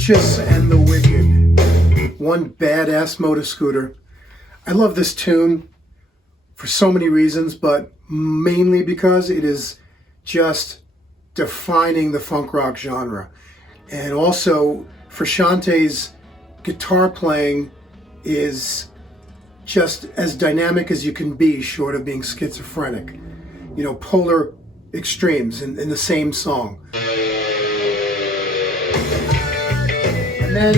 Righteous and the Wicked. One badass motor scooter. I love this tune for so many reasons, but mainly because it is just defining the funk rock genre. And also, Frusciante's guitar playing is just as dynamic as you can be, short of being schizophrenic. You know, polar extremes in the same song. And then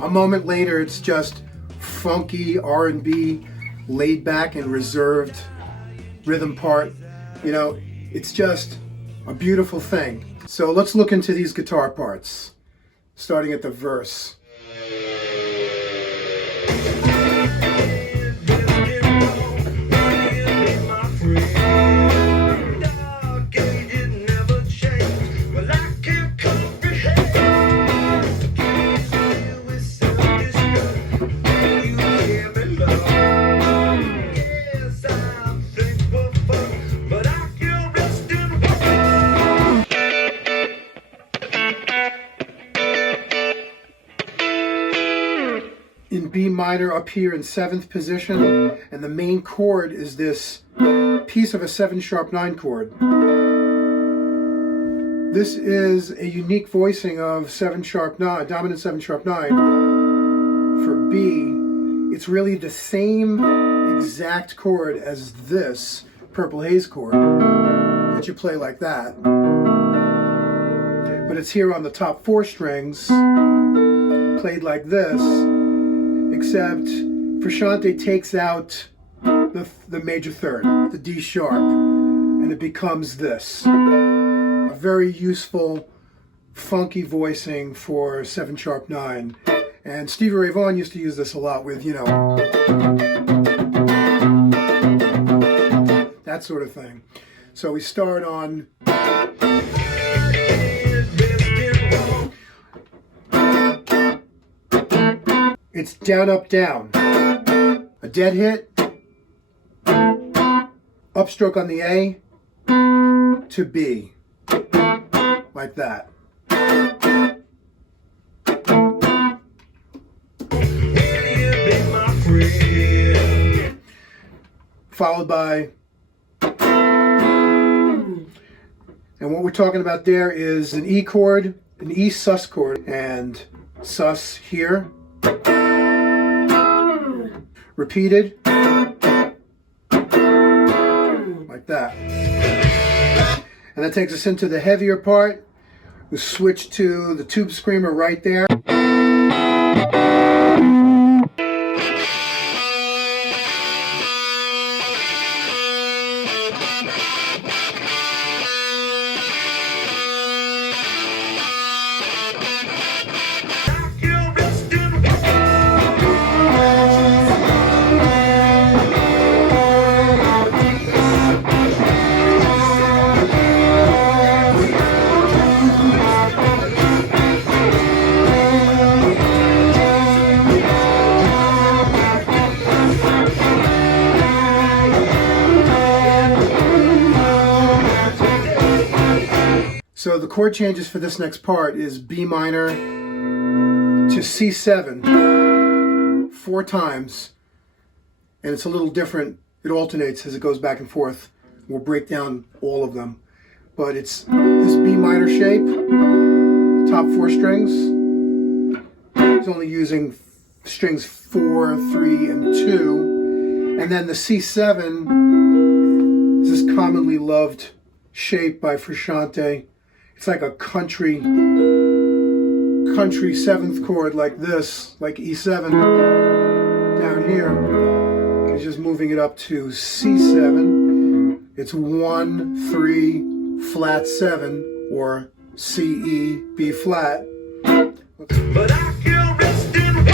a moment later, it's just funky R&B, laid back and reserved rhythm part. You know, it's just a beautiful thing. So let's look into these guitar parts, starting at the verse. In B minor up here in 7th position, and the main chord is this piece of a 7♯9 chord. This is a unique voicing of 7♯9, dominant 7♯9 for B. It's really the same exact chord as this Purple Haze chord that you play like that, but it's here on the top 4 strings, played like this. Except Frusciante takes out the major third, the D sharp, and it becomes this. A very useful, funky voicing for 7♯9. And Stevie Ray Vaughan used to use this a lot with, you know, that sort of thing. So we start on... It's down, up, down. A dead hit, upstroke on the A to B, like that. Followed by, and what we're talking about there is an E chord, an E sus chord, and sus here. Repeated, like that. And that takes us into the heavier part. We switch to the tube screamer right there. So the chord changes for this next part is B minor to C7 4 times, and it's a little different. It alternates as it goes back and forth. We'll break down all of them, but it's this B minor shape, top 4 strings. It's only using strings 4, 3, and 2, and then the C7 is this commonly loved shape by Frusciante. It's like a country 7th chord like this, like E7 down here. He's just moving it up to C7. It's 1, 3, flat 7, or C, E, B flat. But I feel resting.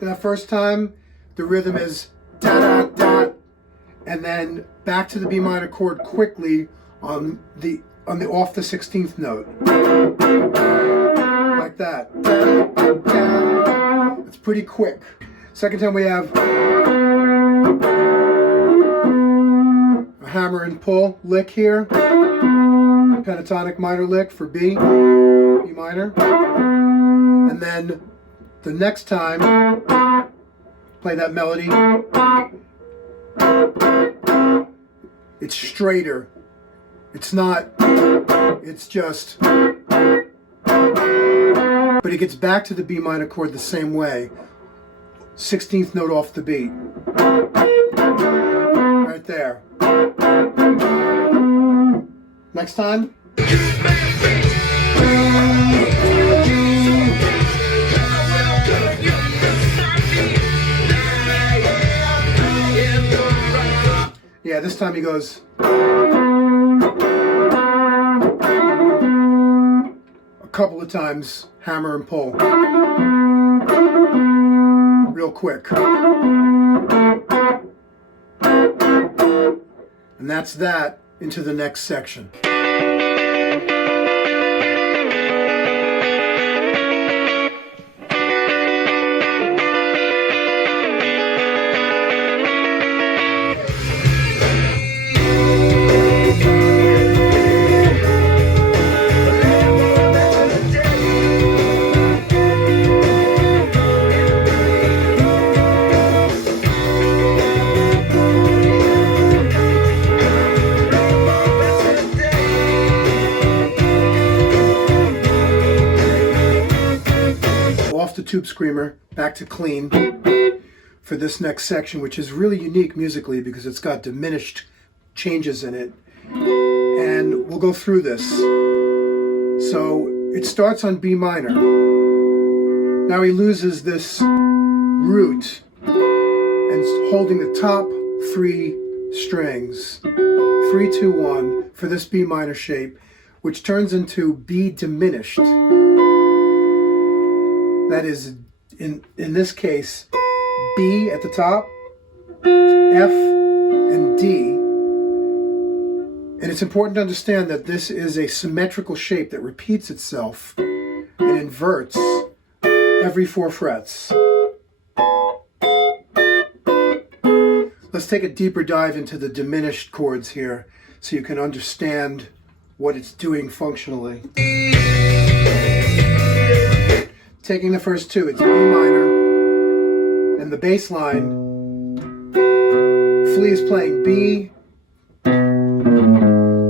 That first time, the rhythm is da da da, and then back to the B minor chord quickly on the off the 16th note, like that. It's pretty quick. Second time we have a hammer and pull lick here, pentatonic minor lick for B, B minor, and then the next time, play that melody, it's straighter. It's not, it's just, but it gets back to the B minor chord the same way. 16th note off the beat. Right there. Next time. Yeah, this time he goes. A couple of times, hammer and pull. Real quick. And that's that into the next section. Tube screamer back to clean for this next section, which is really unique musically because it's got diminished changes in it, and we'll go through this. So it starts on B minor. Now he loses this root and holding the top 3 strings, 3, 2, 1 for this B minor shape, which turns into B diminished. That is, in this case, B at the top, F, and D. And it's important to understand that this is a symmetrical shape that repeats itself and inverts every 4 frets. Let's take a deeper dive into the diminished chords here so you can understand what it's doing functionally. Taking the first 2, it's B minor, and the bass line, Flea is playing B,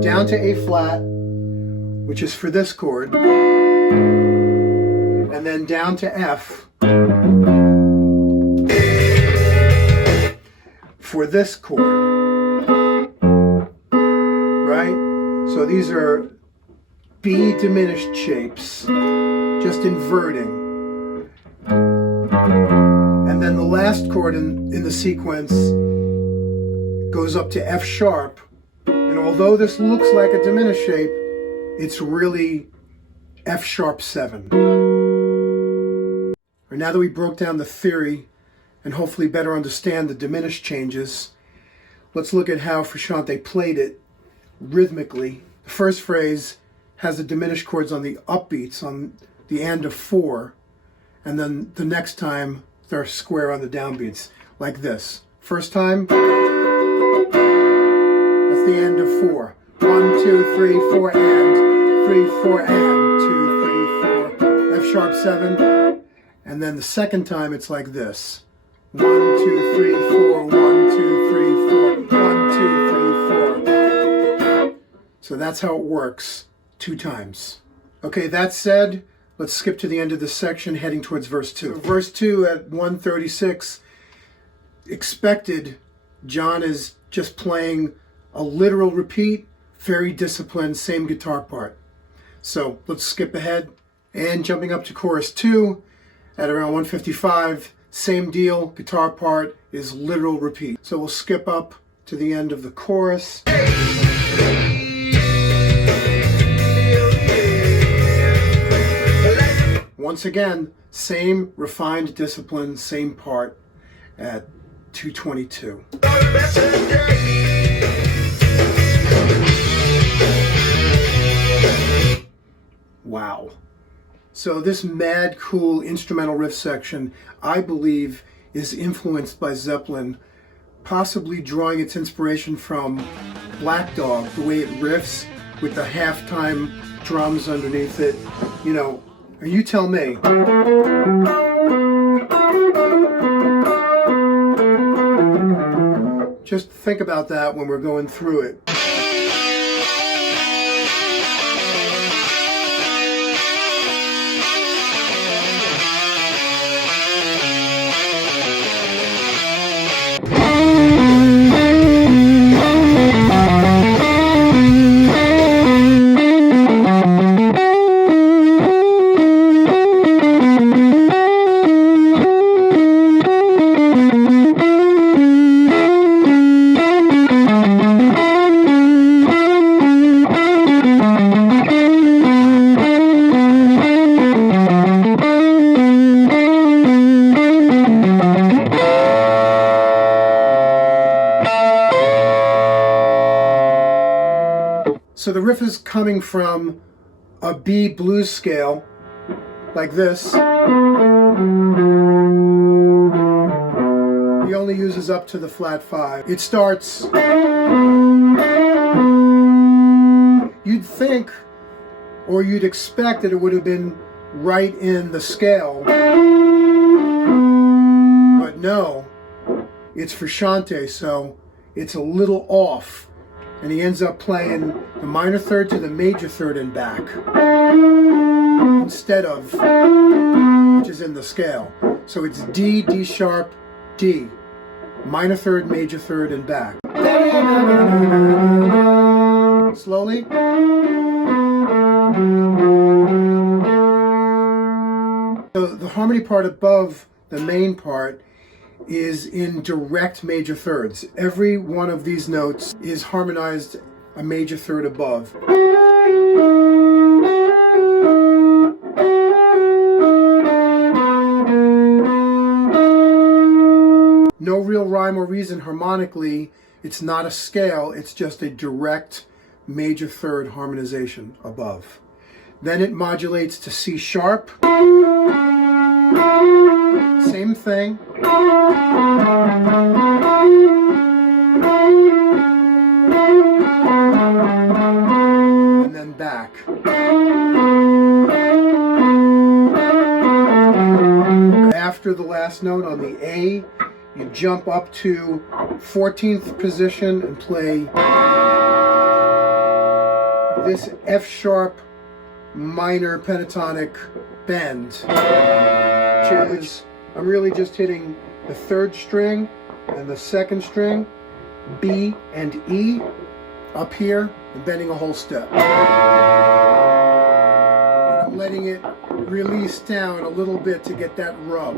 down to A flat, which is for this chord, and then down to F for this chord, right? So these are B diminished shapes, just inverting. And then the last chord in the sequence goes up to F sharp. And although this looks like a diminished shape, it's really F sharp 7. And now that we broke down the theory and hopefully better understand the diminished changes, let's look at how Frusciante played it rhythmically. The first phrase has the diminished chords on the upbeats, on the and of 4. And then the next time, they're square on the downbeats, like this. First time, that's the end of 4. 1, 2, 3, 4, and 3, 4, and 2, 3, 4. F sharp 7. And then the second time, it's like this. 1, 2, 3, 4, 1, 2, 3, 4, 1, 2, 3, 4. So that's how it works 2 times. Okay, that said, let's skip to the end of this section, heading towards verse 2. Verse 2 at 136, expected, John is just playing a literal repeat, very disciplined, same guitar part. So let's skip ahead, and jumping up to chorus 2 at around 155, same deal, guitar part is literal repeat. So we'll skip up to the end of the chorus. Once again, same refined discipline, same part at 222. Wow. So this mad cool instrumental riff section, I believe, is influenced by Zeppelin possibly drawing its inspiration from Black Dog, the way it riffs with the halftime drums underneath it. You know, you tell me. Just think about that when we're going through it. So the riff is coming from a B blues scale, like this. He only uses up to the flat 5. It starts, you'd think, or you'd expect that it would have been right in the scale, but no, it's Frusciante, so it's a little off. And he ends up playing the minor third to the major third and back, instead of, which is in the scale. So it's D, D sharp, D, minor third, major third, and back. Slowly. So the harmony part above the main part is in direct major thirds. Every one of these notes is harmonized a major third above. No real rhyme or reason harmonically. It's not a scale, it's just a direct major third harmonization above. Then it modulates to C sharp. Same thing. And then back. After the last note on the A, you jump up to 14th position and play this F sharp minor pentatonic bend, which is, I'm really just hitting the third string and the second string, B and E, up here, and bending a whole step. And I'm letting it release down a little bit to get that rub.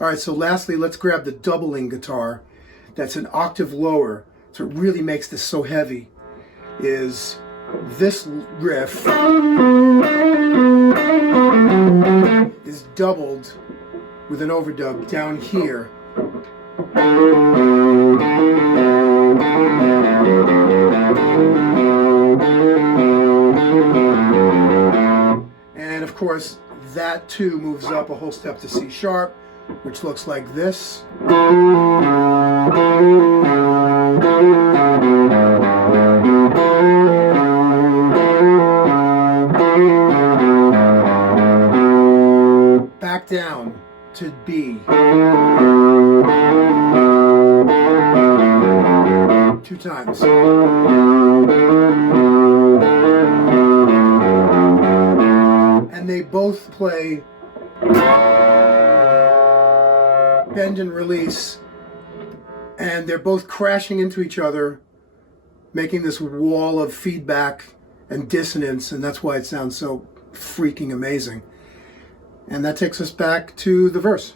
Alright, so lastly, let's grab the doubling guitar that's an octave lower, so it really makes this so heavy, is this riff is doubled with an overdub down here. And of course, that too moves up a whole step to C sharp, which looks like this. Back down to B. 2 times. And they both play bend and release, and they're both crashing into each other, making this wall of feedback and dissonance, and that's why it sounds so freaking amazing. And that takes us back to the verse.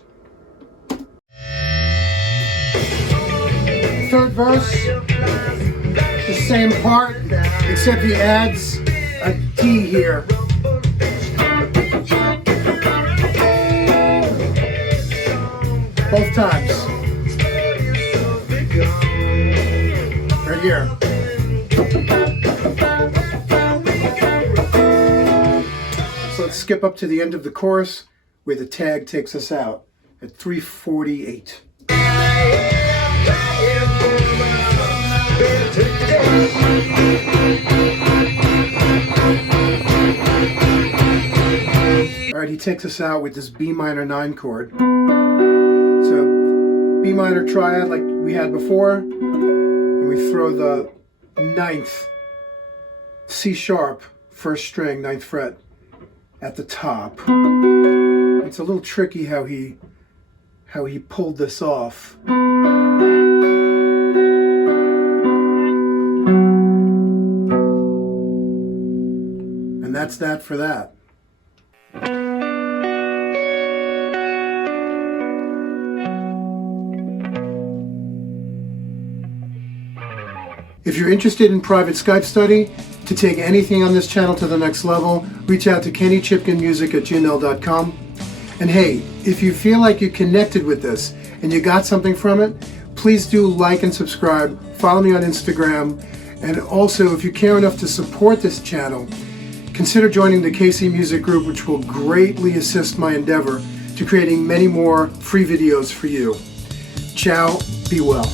Third verse, the same part, except he adds a D here. Both times. Right here. So let's skip up to the end of the chorus where the tag takes us out at 3:48. All right, he takes us out with this B minor 9 chord. So B minor triad like we had before, and we throw the 9th C sharp, 1st string, 9th fret at the top. It's a little tricky how he pulled this off. And that's that for that. If you're interested in private Skype study, to take anything on this channel to the next level, reach out to kennychipkinmusic@gmail.com. And hey, if you feel like you connected with this and you got something from it, please do like and subscribe, follow me on Instagram, and also if you care enough to support this channel, consider joining the KC Music Group, which will greatly assist my endeavor to creating many more free videos for you. Ciao, be well.